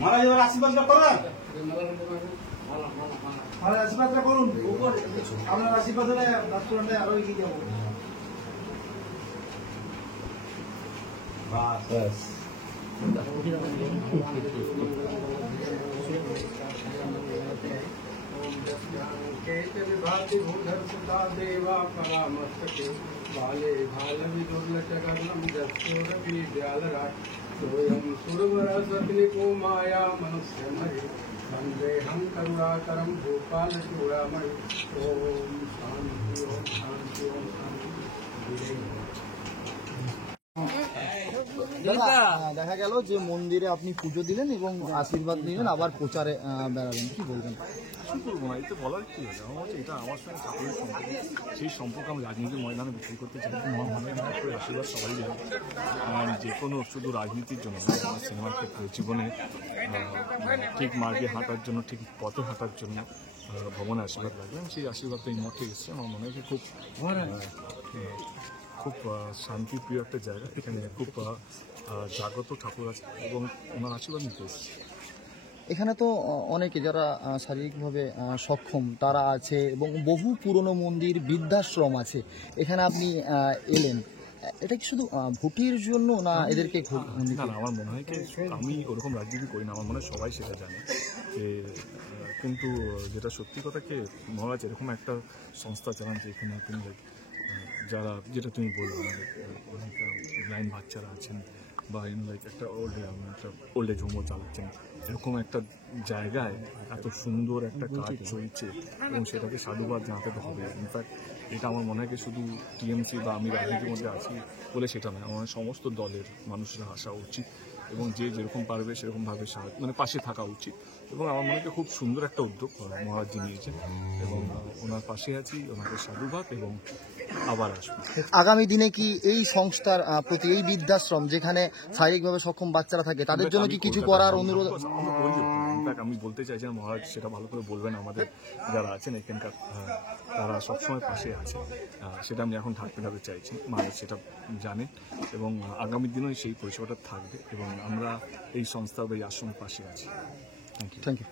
महाराज এবার আশীর্বাদটা করেন। মহারাজ আশীর্বাদটা করুন। আপনার আশীর্বাদ হলে রাষ্ট্রপতি আরো এগিয়ে যাবো। বাস भाति भूधर सुता देवा परामस्तके बाले भाल विदुर्लचकर्णम जस्योरपि व्यालराट सोयम सुरवरसग्नि को माया मनुष्य महि वंदेहं करुणाकरं भूपाल चूड़ामणि ओम शांति ओम शांति ओम शांति। দেখা গেল যে মন্দিরে আপনি পুজো দিলেন এবং আশীর্বাদ নিলেন, আবার প্রচারে বেড়ালেন, কি বলবেন? কি করবো না, এতে বলার কি আছে? আমার হচ্ছে এটা আমার সঙ্গে ঠাকুরের সম্পর্ক, সেই সম্পর্ক আমি রাজনীতির ময়দানে বিক্রি করতে চাই। আমার মনে হয় ঠাকুরের আশীর্বাদ সবাই দেয়। যে কোনো শুধু রাজনীতির জন্য না, আমার সিনেমার ক্ষেত্রে জীবনে ঠিক মার্গে হাঁটার জন্য, ঠিক পথে হাঁটার জন্য ভগবানের আশীর্বাদ লাগবে। সেই আশীর্বাদটা এই মঠে এসছে। আমার মনে হয় খুব খুব শান্তিপ্রিয় একটা জায়গা। এখানে খুব জাগ্রত ঠাকুর আছে এবং ওনার আশীর্বাদ নিতে এসছে। এখানে তো অনেকে যারা শারীরিকভাবে সক্ষম তারা আছে এবং বহু পুরনো মন্দির, বৃদ্ধাশ্রম আছে। এখানে আপনি এলেন, এটা কি শুধু ভোটের জন্য না এদেরকে? না না, আমার মনে হয় কি আমি ওরকম রাজনীতি করি না, আমার মনে হয় সবাই সেটা জানে। কিন্তু যেটা সত্যি কথা কি, মহারাজ এরকম একটা সংস্থা চালান যে এখানে আপনি যারা, যেটা তুমি বলবো, অনেক ব্লাইন্ড বাচ্চারা আছেন বা একটা ওল্ড এজ হোমও চালাচ্ছেন, এরকম একটা জায়গায় এত সুন্দর একটা কাজ চলছে এবং সেটাকে সাধুবাদ জানাতে হবে। ইনফ্যাক্ট এটা আমার মনে হয় শুধু টিএমসি বা আমি রাজনীতির মধ্যে আছি বলে সেটা নয়, আমার সমস্ত দলের মানুষরা আসা উচিত এবং যে যেরকম পারবে সেরকমভাবে পাশে থাকা উচিত। এবং আমার মনে হয় খুব সুন্দর একটা উদ্যোগ মহারাজজি নিয়েছেন এবং ওনার পাশে আছি, ওনাকে সাধুবাদ এবং আবার আসবো। আগামী দিনে কি এই সংস্থার প্রতি, এই বৃদ্ধাশ্রম যেখানে শারীরিকভাবে সক্ষম বাচ্চারা থাকে তাদের জন্য কি কিছু করার অনুরোধ? ইনফ্যাক্ট আমি বলতে চাইছি না, মহারাজ সেটা ভালো করে বলবেন। আমাদের যারা আছেন এখানকার তারা সবসময় পাশে আছে, সেটা আমি এখন ঢাকতে চাইছি। মহারাজ সেটা জানেন এবং আগামী দিনেও সেই পরিষেবাটা থাকবে এবং আমরা এই সংস্থা বা এই আশ্রমের পাশে আছি। Thank you.